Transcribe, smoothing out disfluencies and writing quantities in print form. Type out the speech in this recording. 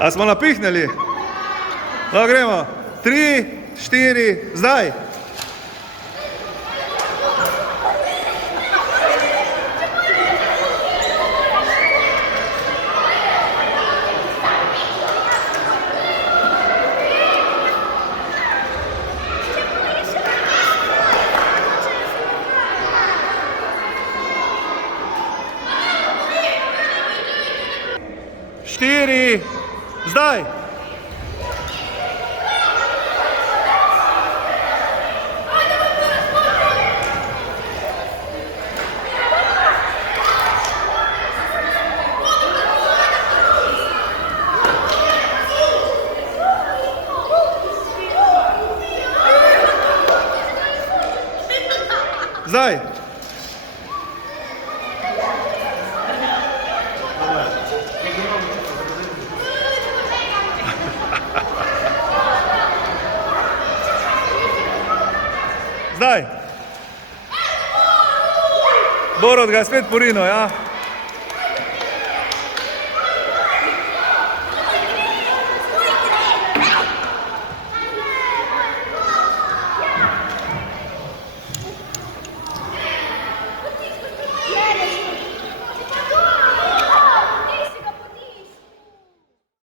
A smo napihnili? No, gremo. 3, 4, zdaj. Štiri, zdaj. Zdaj. Zdaj. Borut ga je spet porinil, ja?